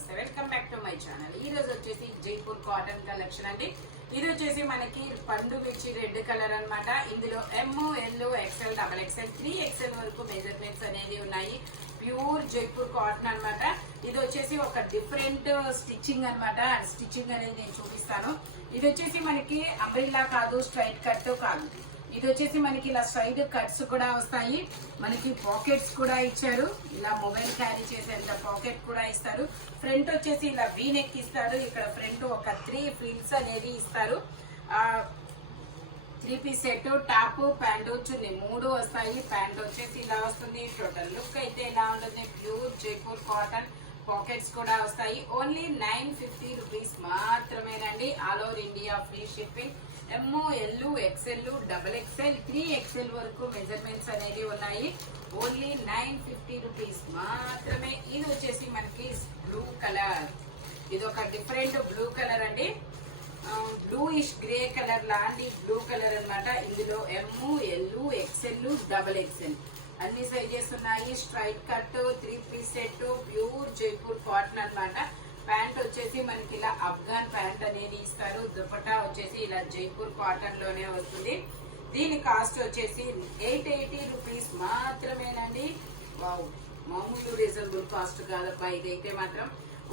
నమస్తే, welcome back to my channel. ఈ రోజు వచ్చేసి జైపూర్ కాటన్ కలెక్షన్ అండి. ఇది వచ్చేసి మనకి పండు మిర్చి రెడ్ కలర్ అన్నమాట. ఇందులో M, L, XL, double XL, 3XL వరకు మెజర్మెంట్స్ అనేది ఉన్నాయి. ప్యూర్ జైపూర్ కాటన్ అన్నమాట. ఇది వచ్చేసి ఒక డిఫరెంట్ స్టిచ్చింగ్ అన్నమాట. స్టిచ్చింగ్ అనేది నేను చూపిస్తాను. ఇది వచ్చేసి మనకి అంబ్రిల్లా కాదు, స్ట్రైట్ కట్ కాదు. ఇది వచ్చేసి మనకి ఇలా సైడ్ కట్స్ కూడా వస్తాయి. మనకి పాకెట్స్ కూడా ఇచ్చారు. ఇలా మొబైల్ క్యారీ చేసేంత పాకెట్ కూడా ఇస్తారు. ఫ్రంట్ వచ్చేసి ఇలా వీ నెక్ ఇస్తారు. ఇక్కడ ఫ్రంట్ ఒక 3 ఫ్రిల్స్ అనేది ఇస్తారు. 3 పీస్ సెట్, టాప్, ప్యాంటు, చున్నీ 3 వస్తాయి. ప్యాంట్ వచ్చేసి ఇలా వస్తుంది. టోటల్ లుక్ అయితే ఇలా ఉంటుంది. Pure Jaipur cotton. పాకెట్స్ కూడా వస్తాయి. ఓన్లీ 950 రూపీస్ మాత్రమేనండి. All over India free shipping. M, L, XL, double XL, 3XL వరకు మెజర్మెంట్స్ అనేది ఉన్నాయి. ఓన్లీ 950 రూపీస్ మాత్రమే. ఇది వచ్చేసి మనకి బ్లూ కలర్. ఇది ఒక డిఫరెంట్ బ్లూ కలర్ అండి. బ్లూయిష్ గ్రే కలర్ లాంటి బ్లూ కలర్ అన్నమాట. ఇందులో M, L, XL, double XL అన్ని సైజెస్ ఉన్నాయి. Straight cut, 3 piece set, pure Jaipur cotton అన్నమాట. ప్యాంట్ వచ్చేసి మనకి ఇలా అఫ్ఘాన్ ప్యాంట్ అనేది ఇస్తారు. దుపట్టా వచ్చేసి ఇలా జైపూర్ కాటన్ లోనే వస్తుంది. దీని కాస్ట్ వచ్చేసి 880 రూపీస్ మాత్రమేనండి. మామూలు రీజనబుల్ కాస్ట్ కాదబ్బా ఇదైతే మాత్రం.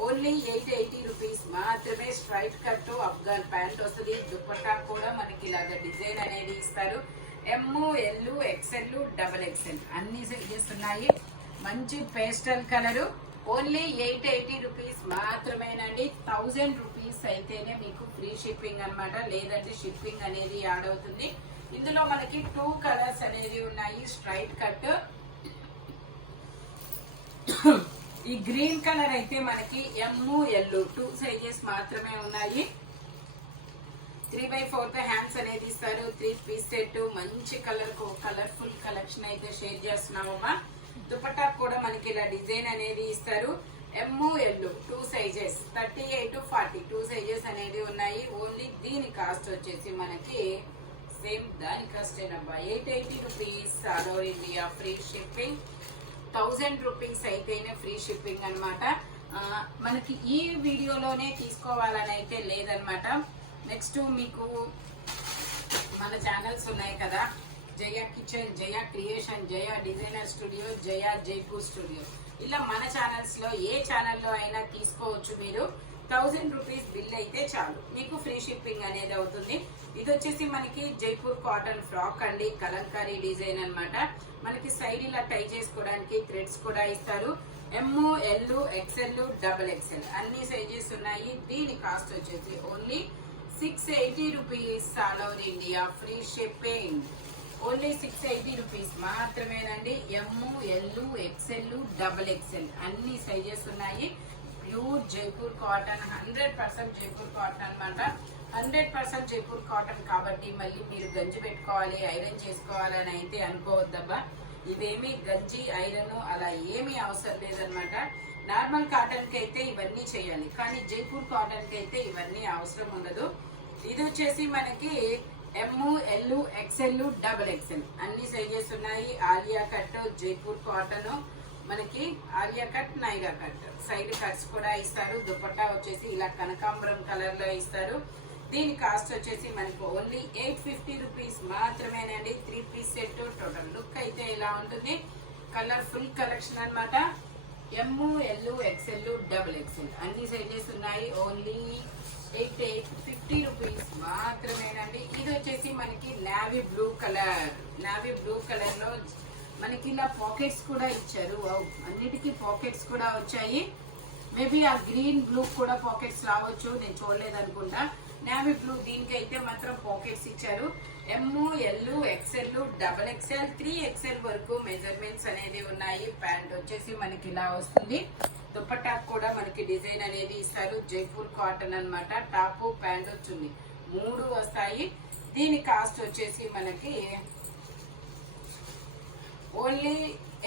ఓన్లీ 880 రూపీస్ మాత్రమే. స్ట్రైట్ కట్ అఫ్ఘాన్ ప్యాంట్ వస్తుంది. దుపట్టా కూడా మనకి ఇలాగ డిజైన్ అనేది ఇస్తారు. M, L, XL, double XL అన్ని సైజెస్ ఉన్నాయి. మంచి పేస్టల్ కలరు. ఓన్లీ 880 రూపీస్ మాత్రమేనండి. 1000 రూపీస్ అయితేనే మీకు ఫ్రీ షిప్పింగ్ అన్నమాట. లేదంటే షిప్పింగ్ అనేది యాడ్ అవుతుంది. ఇందులో మనకి 2 కలర్స్ అనేది ఉన్నాయి. Straight cut. ఈ గ్రీన్ కలర్ అయితే మనకి ఎమ్, ఎల్ 2 సైజెస్ మాత్రమే ఉన్నాయి. 3/4 హ్యాండ్స్ అనేది ఇస్తారు. 3 పీస్ సెట్. మంచి కలర్ఫుల్ కలెక్షన్ అయితే షేర్ చేస్తున్నామమ్మా. దుపట్టా కూడా మనకి ఇలా డిజైన్ అనేది ఇస్తారు. M, L 2 sizes, 38 to 40 2 sizes అనేది ఉన్నాయి. ఓన్లీ దీని కాస్ట్ వచ్చేసి మనకి సేమ్ దాని కాస్ట్ ఏనబ్బా 880 rupees. All over India free shipping. 1000 rupees అయితేనే ఫ్రీ షిప్పింగ్ అనమాట. మనకి ఈ వీడియోలోనే తీసుకోవాలని అయితే లేదనమాట. నెక్స్ట్ మీకు మన ఛానల్స్ ఉన్నాయి కదా, జయ కిచెన్, జయ క్రియేషన్, జయ డిజైనర్ స్టూడియో, జయ జైపూర్ స్టూడియో, ఇలా మన ఛానల్స్ లో ఏ ఛానల్లో అయినా తీసుకోవచ్చు. మీరు 1000 రూపీస్ బిల్ అయితే చాలు, మీకు ఫ్రీ షిప్పింగ్ అనేది అవుతుంది. ఇది వచ్చేసి మనకి జైపూర్ కాటన్ ఫ్రాక్ అండి. కలంకారీ డిజైన్ అన్నమాట. మనకి సైడ్ ఇలా టై చేసుకోవడానికి థ్రెడ్స్ కూడా ఇస్తారు. M, L, XL, double XL అన్ని సైజెస్ ఉన్నాయి. దీని కాస్ట్ వచ్చేసి only 680 rupees. All over India free shipping. Only 680 rupees మాత్రమేనండి. M, L, XL, double XL అన్ని సైజెస్ ఉన్నాయి. Pure Jaipur cotton, 100% Jaipur cotton అనమాట. 100% జైపూర్ కాటన్ కాబట్టి మళ్ళీ మీరు గంజి పెట్టుకోవాలి, ఐరన్ చేసుకోవాలని అయితే అనుకోవద్దబ్బా. ఇవేమి గంజి, ఐరన్ అలా ఏమీ అవసరం లేదనమాట. నార్మల్ కాటన్ కి అయితే ఇవన్నీ చేయాలి, కానీ జైపూర్ కాటన్ కి అయితే ఇవన్నీ అవసరం ఉండదు. ఇది వచ్చేసి మనకి M, L, XL, double XL అన్ని సైజెస్ ఉన్నాయి. ఆలియా కట్ జైపూర్ కాటన్, మనకి Alia cut, Naira cut side cuts కూడా ఇస్తారు. దుపట్టా వచ్చేసి ఇలా కనకాంబరం కలర్ లో ఇస్తారు. దీని కాస్ట్ వచ్చేసి మనకు ఓన్లీ 850 రూపీస్ మాత్రమేనండి. 3 పీస్ సెట్. టోటల్ లుక్ అయితే ఇలా ఉంటుంది. కలర్ఫుల్ కలెక్షన్ అనమాట. M, L, XL, double XL అన్ని సైజెస్ ఉన్నాయి. ఓన్లీ 850 రూపీస్ మాత్రమేనండి. ఇది వచ్చేసి మనకి navy blue colour. Navy blue colour లో మనకి ఇలా పాకెట్స్ కూడా ఇచ్చారు. అన్నిటికీ పాకెట్స్ కూడా వచ్చాయి. మేబీ ఆ గ్రీన్ బ్లూ కూడా పాకెట్స్ రావచ్చు, నేను చూడలేదు అనుకుంటా. నావీ బ్లూ దీనికి అయితే మాత్రం పాకెట్స్ ఇచ్చారు. M, L, XL, double XL, 3XL వరకు మెజర్మెంట్స్ అనేది ఉన్నాయి. ప్యాంట్ వచ్చేసి మనకి ఇలా వస్తుంది. దుపట్టా కూడా మనకి డిజైన్ అనేది ఇస్తారు. జైపూర్ కాటన్ అన్నమాట. టాప్, ప్యాంట్, చున్నీ 3 వస్తాయి. దీని కాస్ట్ వచ్చేసి మనకి ఓన్లీ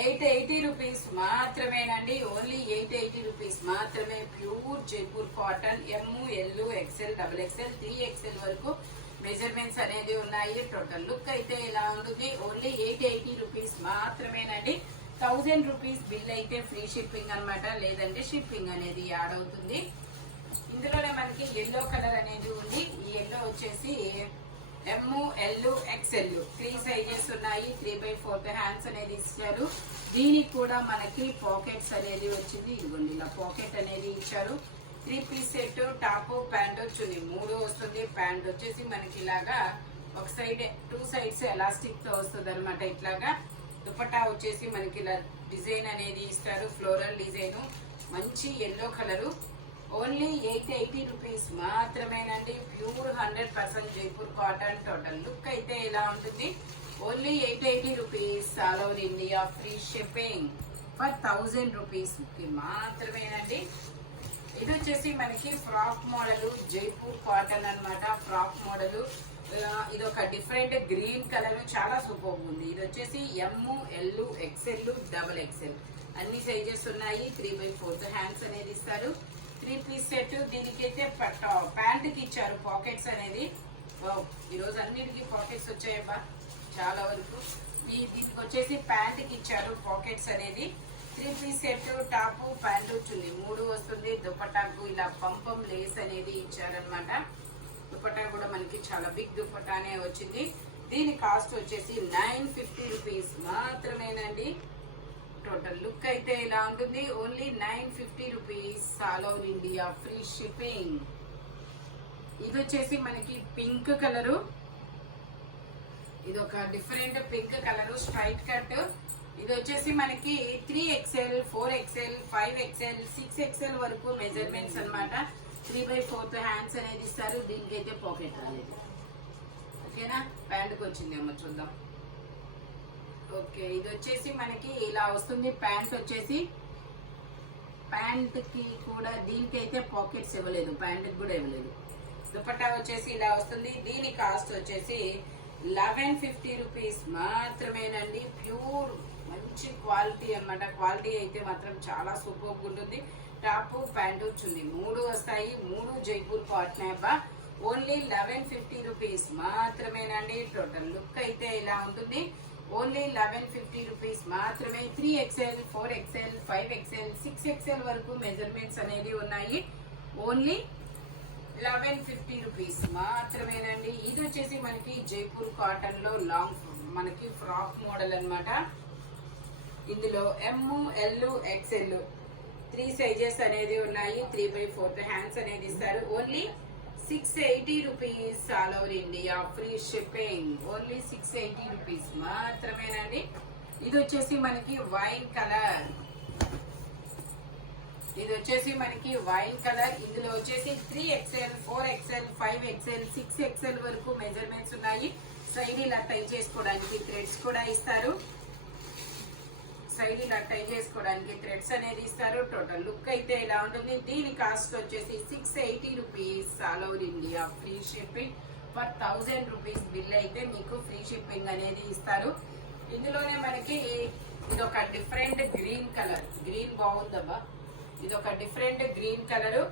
880 రూపీస్ మాత్రమేనండి. ఓన్లీ 880 రూపీస్ మాత్రమే. Pure Jaipur cotton. M, L, XL, double XL, 3XL వరకు మెజర్మెంట్స్ అనేది ఉన్నాయి. టోటల్ లుక్ అయితే ఇలా ఉంటుంది. ఓన్లీ 880 రూపీస్ మాత్రమేనండి. ₹1000 బిల్ అయితే ఫ్రీ షిప్పింగ్ అన్నమాట, లేదంటే షిప్పింగ్ అనేది యాడ్ అవుతుంది. ఇందులోనే మనకి ఎల్లో కలర్ అనేది ఉంది. ఈ ఎల్లో వచ్చేసి ML XL 3 సైజెస్ ఉన్నాయి. 3/4 హ్యాండ్స్ అనేది ఇచ్చారు. దీనికి కూడా మనకి పాకెట్స్ అనేది వచ్చింది. ఇదిగోండి ఇలా పాకెట్ అనేది ఇచ్చారు. 3 పీస్ సెట్, టాప్ ప్యాంట్ వచ్చింది 3 వస్తుంది. ప్యాంట్ వచ్చేసి మనకి ఇలాగా ఒక సైడ్ 2 సైడ్స్ ఎలాస్టిక్ తో వస్తుంది అనమాట. ఇట్లాగా దుపట్టా వచ్చేసి మనకి ఇలా డిజైన్ అనేది ఇస్తారు, ఫ్లోరల్ డిజైన్. మంచి ఎల్లో కలరు. ఓన్లీ ₹880 మాత్రమేనండి. Pure 100% Jaipur cotton. Total look అయితే ఇలా ఉంటుంది. Only ₹880 all over India free shipping for ₹1000 మాత్రమేనండి. ఇది వచ్చేసి మనకి ఫ్రాక్ మోడల్ జైపూర్ కాటన్ అన్నమాట. ఫ్రాక్ మోడల్ ఇది ఒక డిఫరెంట్ గ్రీన్ కలర్, చాలా సూపర్ ఉంది. ఇది వచ్చేసి ML XL XXL అన్ని సైజెస్ ఉన్నాయి. 3/4 హ్యాండ్స్ అనేది ఇస్తారు. 3 పీస్ సెట్. దీనికైతే ప్యాంట్ కి ఇచ్చారు పాకెట్స్ అనేది. ఈరోజు అన్నిటికీ పాకెట్స్ వచ్చాయబ్బా చాలా వరకు. దీనికి వచ్చేసి ప్యాంట్ కి ఇచ్చారు పాకెట్స్ అనేది. 3 పీస్ సెట్, టాప్ ప్యాంట్ వచ్చింది 3 వస్తుంది. దుపట్టాకు ఇలా పంపం లేస్ అనేది ఇచ్చారనమాట. దుపట్టా కూడా మనకి చాలా బిగ్ దుపట్టానే వచ్చింది. దీని కాస్ట్ వచ్చేసి ₹950 మాత్రమేనండి. టోటల్ లుక్ అయితే ఇలా ఉంటుంది. Only ₹950 all over India free shipping. ఇది వచ్చేసి మనకి పింక్ కలరు. ఇది ఒక different pink colour, straight cut. ఇది వచ్చేసి మనకి 3XL 4XL 5XL 6XL వరకు మెజర్మెంట్స్ అన్నమాట. 3/4 హ్యాండ్స్ అనేది ఇస్తారు. దీనికి అయితే పాకెట్ రాలేదు. ఓకేనా, ప్యాంట్కి వచ్చిందేమో చూద్దాం. ఓకే, ఇది వచ్చేసి మనకి ఇలా వస్తుంది. ప్యాంట్ వచ్చేసి ప్యాంట్ కి కూడా దీనికి అయితే పాకెట్స్ ఇవ్వలేదు, ప్యాంట్ కి కూడా ఇవ్వలేదు. దుపట్టా వచ్చేసి ఇలా వస్తుంది. దీని కాస్ట్ వచ్చేసి ₹1150 మాత్రమేనండి. ప్యూర్ మంచి క్వాలిటీ అన్నమాట. క్వాలిటీ అయితే మాత్రం చాలా సూపర్ ఉంటుంది. టాప్ ప్యాంట్ వచ్చింది 3 వస్తాయి. 3 జైపూర్ కాటన్ అబ్బా. ఓన్లీ ₹1150 మాత్రమేనండి. టోటల్ లుక్ అయితే ఇలా ఉంటుంది. ఓన్లీ ₹1150 మాత్రమే. 3XL 4XL 5XL 6XL వరకు మెజర్మెంట్స్ అనేది ఉన్నాయి. ఓన్లీ ₹1150 మాత్రమేనండి. ఇది వచ్చేసి మనకి జైపూర్ కాటన్ లో లాంగ్ మనకి ఫ్రాక్ మోడల్ అన్నమాట. ఇందులో ML XL 3 సైజెస్ అనేది ఉన్నాయి. 3/4 హ్యాండ్స్ అనేది ఇస్తారు. Only ₹680 all over India free shipping. Only ₹680 మాత్రమేనండి. ఇది వచ్చేసి మనకి వైన్ కలర్. ఇది వచ్చేసి మనకి వైన్ కలర్. ఇందులో వచ్చేసి 3XL 4XL 5XL 6XL వరకు మెజర్మెంట్స్ ఉన్నాయి. సైడ్ ఇలా టై చేసుకోవడానికి థ్రెడ్స్ కూడా ఇస్తారు. సైడ్ ఇలా టై చేసుకోవడానికి థ్రెడ్స్ అనేది ఇస్తారు. టోటల్ లుక్ అయితే ఇలా ఉంటుంది. దీని కాస్ట్ వచ్చేసి ₹680 all over India free shipping for ₹1000 bill అయితే మీకు ఫ్రీ షిప్పింగ్ అనేది ఇస్తారు. ఇందులోనే మనకి ఇది ఒక డిఫరెంట్ గ్రీన్ కలర్. గ్రీన్ బాగుందబ్బా. ఇది ఒక different green colour.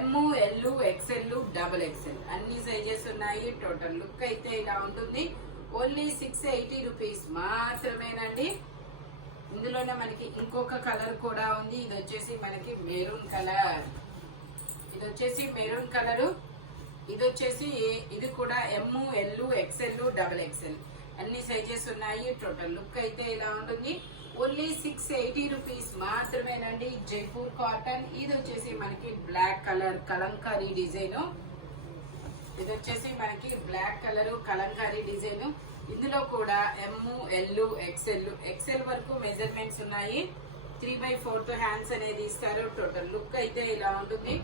ML XL XXL అన్ని సైజెస్ ఉన్నాయి. టోటల్ లుక్ అయితే ఇలా ఉంటుంది. ఓన్లీ ₹680 మాత్రమేనండి. ఇందులోనే మనకి ఇంకొక కలర్ కూడా ఉంది. ఇది వచ్చేసి మనకి మెరూన్ కలర్. ఇది వచ్చేసి మెరూన్ కలరు. ఇది వచ్చేసి ఇది కూడా ML XL XXL అన్ని సైజెస్ ఉన్నాయి. టోటల్ లుక్ అయితే ఇలా ఉంటుంది. ఓన్లీ ₹680 మాత్రమేనండి. జైపూర్ కాటన్. ఇది వచ్చేసి మనకి బ్లాక్ కలర్ కలంకారీ డిజైన్. ఇది వచ్చేసి మనకి బ్లాక్ కలర్ కలంకారీ డిజైన్. ఇందులో కూడా ML XL వరకు మెజర్మెంట్స్ ఉన్నాయి. 3/4 హ్యాండ్స్ అనేది ఇస్తారు. టోటల్ లుక్ అయితే ఇలా ఉంటుంది.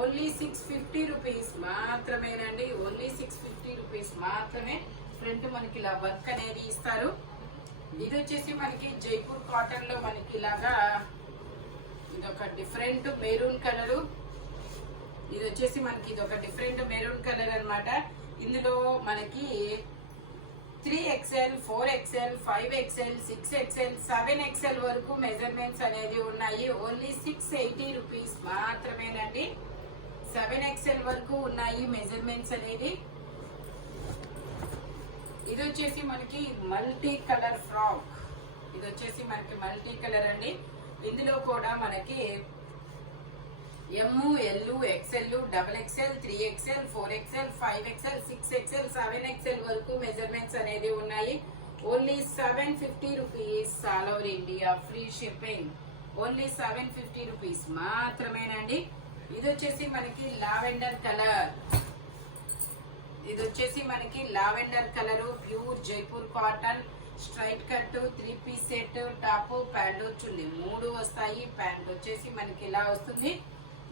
ఓన్లీ ₹650 మాత్రమేనండి. ఓన్లీ ₹650 మాత్రమే. ఫ్రంట్ మనకి ఇలా వర్క్ అనేది ఇస్తారు. ఇది వచ్చేసి మనకి జైపూర్ కాటన్ లో మనకి ఇలాగా ఇది ఒక డిఫరెంట్ మెరూన్ కలరు. ఇది వచ్చేసి మనకి ఇది ఒక డిఫరెంట్ మెరూన్ కలర్ అన్నమాట. ఇందులో మనకి 3XL 4XL 5XL 6XL 7XL వరకు మెజర్మెంట్స్ అనేది ఉన్నాయి. ఓన్లీ ₹680 మాత్రమేనండి. 7XL వరకు ఉన్నాయి మెజర్మెంట్స్ అనేది. ఇది వచ్చేసి మనకి మల్టీ కలర్ ఫ్రాక్. ఇది వచ్చేసి మనకి మల్టీ కలర్ అండి. ఇందులో కూడా మనకి M, L, XL, double XL, 3XL, 4XL, 5XL, 6XL, 7XL వరకు మెజర్మెంట్స్ అనేది ఉన్నాయి. Only 750 rupees all over India free shipping. Only 750 rupees మాత్రమేనండి. ఇది వచ్చేసి మనకి లావెండర్ కలర్. ఇది వచ్చేసి మనకి lavender colour, pure Jaipur cotton, straight cut, 3 piece set, top, pant chunni 3 వస్తాయి. ప్యాంట్ వచ్చేసి మనకి ఇలా వస్తుంది.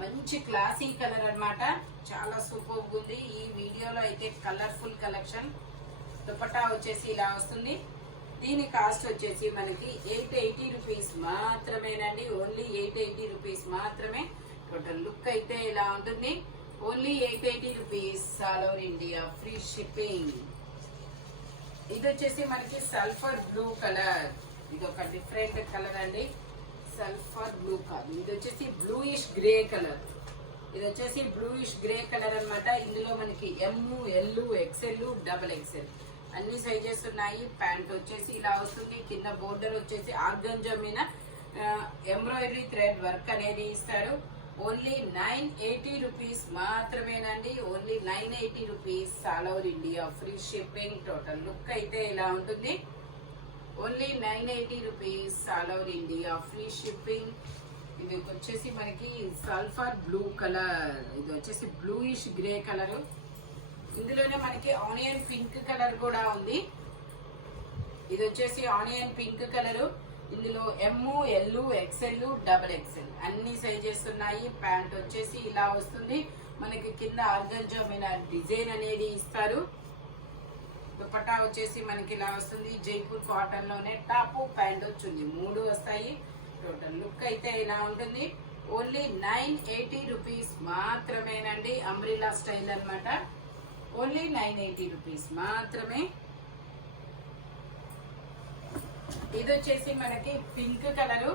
మంచి క్లాసీ కలర్ అన్నమాట. చాలా సూపర్ ఉంది. ఈ వీడియోలో అయితే కలర్ఫుల్ కలెక్షన్. దుపట్టా వచ్చేసి ఇలా వస్తుంది. దీని కాస్ట్ వచ్చేసి మనకి 880 రూపీస్ మాత్రమేనండి. ఓన్లీ 880 రూపీస్ మాత్రమే. టోటల్ లుక్ అయితే ఇలా ఉంటుంది. Only 880 rupees all over India free shipping. ఇది వచ్చేసి మనకి సల్ఫర్ బ్లూ కలర్. ఇది ఒక డిఫరెంట్ కలర్ అండి. సల్ఫర్ బ్లూ కాదు, ఇది వచ్చేసి బ్లూయిష్ గ్రే కలర్. ఇది వచ్చేసి బ్లూయిష్ గ్రే కలర్ అన్నమాట. ఇందులో మనకి M, L, XL, double XL అన్ని సైజెస్ ఉన్నాయి. ప్యాంట్ వచ్చేసి ఇలా వస్తుంది. కింద బోర్డర్ వచ్చేసి ఆర్గంజా మీద ఎంబ్రాయిడరీ థ్రెడ్ వర్క్ అనేది ఇస్తారు. ఓన్లీ 980 రూపీస్ మాత్రమేనండి. Only 980 rupees all over India free shipping. Total look అయితే ఇలా ఉంటుంది. Only 980 rupees all over India free shipping. ఇది వచ్చేసి మనకి సల్ఫర్ బ్లూ కలర్. ఇది వచ్చేసి బ్లూయిష్ గ్రే కలర్. ఇందులోనే మనకి ఆనియన్ పింక్ కలర్ కూడా ఉంది. ఇది వచ్చేసి ఆనియన్ పింక్ కలర్. ఇందులో M, L, XL, double XL అన్ని సైజెస్ ఉన్నాయి. ప్యాంట్ వచ్చేసి ఇలా వస్తుంది. మనకి కింద ఆర్గంజా మీద డిజైన్ అనేది ఇస్తారు. దుపట్టా వచ్చేసి మనకి ఇలా వస్తుంది. జైపూర్ కాటన్ లోనే టాప్, ప్యాంట్ వచ్చింది 3 వస్తాయి. టోటల్ లుక్ అయితే ఇలా ఉంటుంది. ఓన్లీ 980 రూపీస్ మాత్రమేనండి. అంబ్రిల్లా స్టైల్ అన్నమాట. ఓన్లీ 980 రూపీస్ మాత్రమే. ఇది వచ్చేసి మనకి పింక్ కలరు.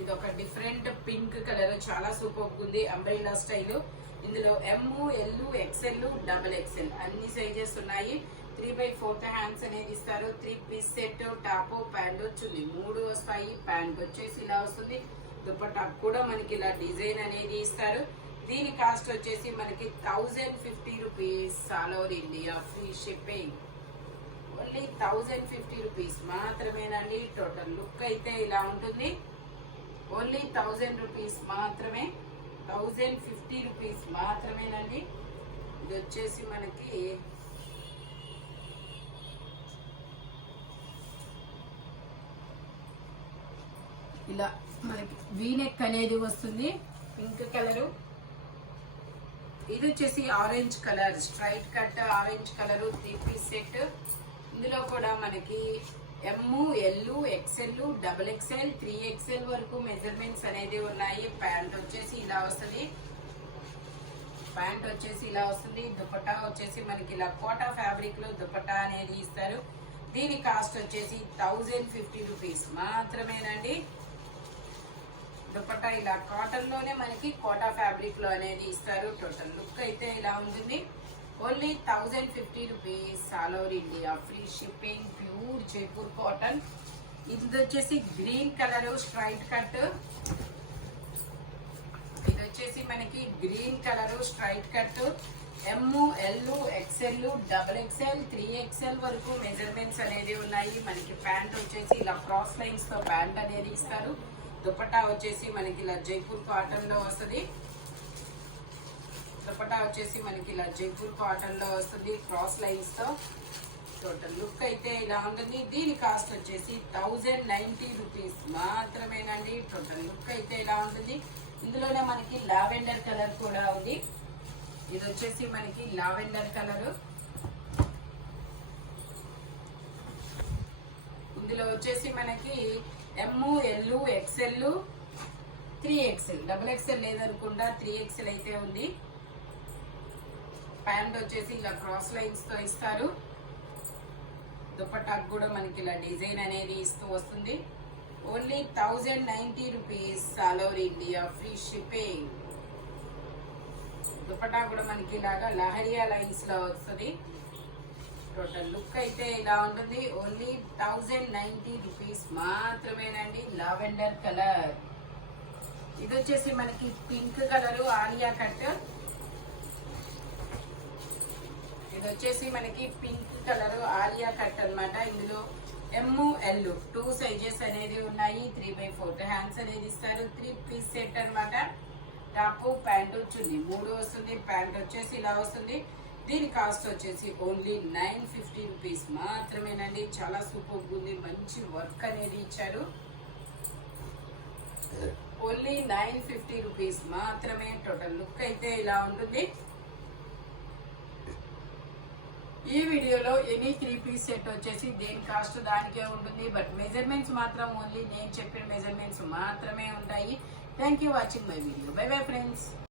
ఇది ఒక డిఫరెంట్ పింక్ కలర్. చాలా సూపర్ ఉంది. Umbrella style. ఇందులో M, L, XL, double XL అన్ని సైజెస్ ఉన్నాయి. 3/4 హ్యాండ్స్ అనేది ఇస్తారు. 3 piece set, top, pant chunni 3 వస్తాయి. ప్యాంట్ వచ్చేసి ఇలా వస్తుంది. దుపట్టా కూడా మనకి ఇలా డిజైన్ అనేది ఇస్తారు. దీని కాస్ట్ వచ్చేసి మనకి 1050 rupees all over India free shipping. Only 1050 rupees మాత్రమేనండి. టోటల్ లుక్ అయితే ఇలా ఉంటుంది. ఓన్లీ 1000 రూపీస్ మాత్రమే. 1050 రూపీస్ మాత్రమేనండి. ఇది వచ్చేసి మనకి ఇలా మనకి వీనెక్ అనేది వస్తుంది. Pink colour. ఇది వచ్చేసి orange colour, straight cut orange colour, 3 piece set. ఇందులో కూడా మనకి M, L, XL, double XL, 3XL వరకు మెజర్మెంట్స్ అనేది ఉన్నాయి. ప్యాంట్ వచ్చేసి ఇలా వస్తుంది. ప్యాంట్ వచ్చేసి ఇలా వస్తుంది. దుపట్టా వచ్చేసి మనకి ఇలా కోటా ఫ్యాబ్రిక్ లో దుపట్టా అనేది ఇస్తారు. దీని కాస్ట్ వచ్చేసి 1050 రూపీస్ మాత్రమేనండి. దుపట్టా ఇలా కాటన్ లోనే మనకి కోటా ఫ్యాబ్రిక్ లో అనేది ఇస్తారు. టోటల్ లుక్ అయితే ఇలా ఉంటుంది. Only 1050 rupees all over India free shipping. Pure Jaipur cotton. ఇది వచ్చేసి గ్రీన్ కలర్ స్ట్రైట్ కట్. ఇది వచ్చేసి మనకి green colour straight cut. M, L, XL, double XL, 3XL వరకు మెజర్మెంట్స్ అనేది ఉన్నాయి. మనకి ప్యాంట్ వచ్చేసి ఇలా క్రాస్ లైన్స్ తో ప్యాంట్ అనేది ఇస్తారు. దుపట్టా వచ్చేసి మనకి ఇలా జైపూర్ కాటన్ లో వస్తుంది. దుపట్టా వచ్చేసి మనకి ఇలా జైపూర్ కాటన్ లో వస్తుంది క్రాస్ లైన్స్ తో. టోటల్ లుక్ అయితే ఇలా ఉంటుంది. దీని కాస్ట్ వచ్చేసి 1090 రూపీస్ మాత్రమేనండి. టోటల్ లుక్ అయితే ఇలా ఉంటుంది. ఇందులోనే మనకి లావెండర్ కలర్ కూడా ఉంది. ఇది వచ్చేసి మనకి లావెండర్ కలర్. ఇందులో వచ్చేసి మనకి M, L, XL, 3XL, double XL లేదనుకుంటా, 3XL అయితే ఉంది. ప్యాంట్ వచ్చేసి ఇలా క్రాస్ లైన్స్ తో ఇస్తారు. దుపట్టాకు కూడా మనకి ఇలా డిజైన్ అనేది ఇస్తూ వస్తుంది. Only 1090 rupees all over India free shipping. Dupatta కూడా మనకి ఇలాగా లహరియా లైన్స్ లో వస్తుంది. టోటల్ లుక్ అయితే ఇలా ఉంటుంది. ఓన్లీ 1090 రూపీస్ మాత్రమేనండి. Lavender colour. ఇది వచ్చేసి మనకి పింక్ కలర్ ఆలియా కట్. ఇది వచ్చేసి మనకి పింక్ కలర్ ఆలియా కట్ అన్నమాట. ఇందులో ML 2 సైజెస్ అనేది ఉన్నాయి. 3/4 హ్యాండ్స్ అనేది ఇస్తారు. 3 పీస్ సెట్ అన్నమాట. టాప్ ప్యాంటు చున్నీ 3 వస్తుంది. ప్యాంట్ వచ్చేసి ఇలా వస్తుంది. దీని కాస్ట్ వచ్చేసి ఓన్లీ 950 రూపీస్ మాత్రమేనండి. చాలా సూపర్ ఉంది. మంచి వర్క్ అనేది ఇచ్చారు. ఓన్లీ 950 రూపీస్ మాత్రమే. టోటల్ లుక్ అయితే ఇలా ఉంటుంది. ఈ వీడియోలో ఎనీ 3 పీస్ సెట్ వచ్చేసి దేని కాస్ట్ దానికే ఉంటుంది. బట్ మెజర్మెంట్స్ మాత్రం ఓన్లీ నేను చెప్పిన మెజర్మెంట్స్ మాత్రమే ఉంటాయి. Thank you watching my video. By bye friends.